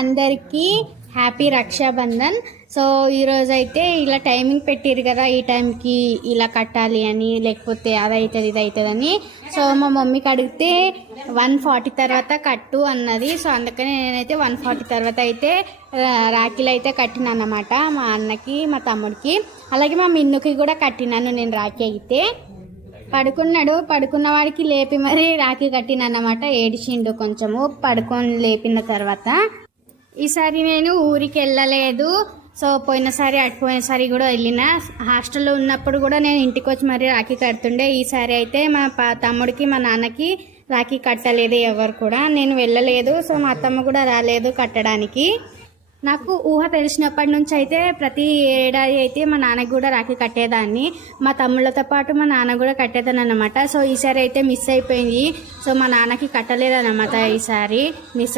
అందరికీ happy Rakshabandhan. So ఈరోజు అయితే ఇలా టైమింగ్ పెట్టిరు కదా, ఈ టైంకి ఇలా కట్టాలి అని, లేకపోతే అది అవుతుంది ఇది అవుతుంది అని. సో మా మమ్మీకి అడిగితే 140 తర్వాత కట్టు అన్నది. సో అందుకని నేనైతే 140 తర్వాత అయితే రాఖీలు అయితే కట్టినా అన్నమాట. మా అన్నకి, మా తమ్ముడికి, అలాగే మా మిన్నుకి కూడా కట్టినాను నేను రాఖీ. అయితే పడుకున్నాడు, పడుకున్న వాడికి లేపి మరి రాఖీ కట్టిన అన్నమాట. ఏడిచిండు కొంచెము పడుకొని లేపిన తర్వాత. ఈసారి నేను ఊరికి వెళ్ళలేదు. సో పోయినసారి కూడా వెళ్ళిన. హాస్టల్లో ఉన్నప్పుడు కూడా నేను ఇంటికి వచ్చి మరి రాఖీ కడుతుండే. ఈసారి అయితే మా తమ్ముడికి, మా నాన్నకి రాఖీ కట్టలేదు ఎవరు కూడా. నేను వెళ్ళలేదు. సో మా అత్తమ్మ కూడా రాలేదు కట్టడానికి. నాకు ఊహ తెలిసినప్పటి నుంచి అయితే ప్రతి ఏడాది అయితే మా నాన్నకి కూడా రాఖీ కట్టేదాన్ని. మా తమ్ముళ్ళతో పాటు మా నాన్న కూడా కట్టేదాన్ని అనమాట. సో ఈసారి అయితే మిస్ అయిపోయింది. సో మా నాన్నకి కట్టలేదన్నమాట. ఈసారి మిస్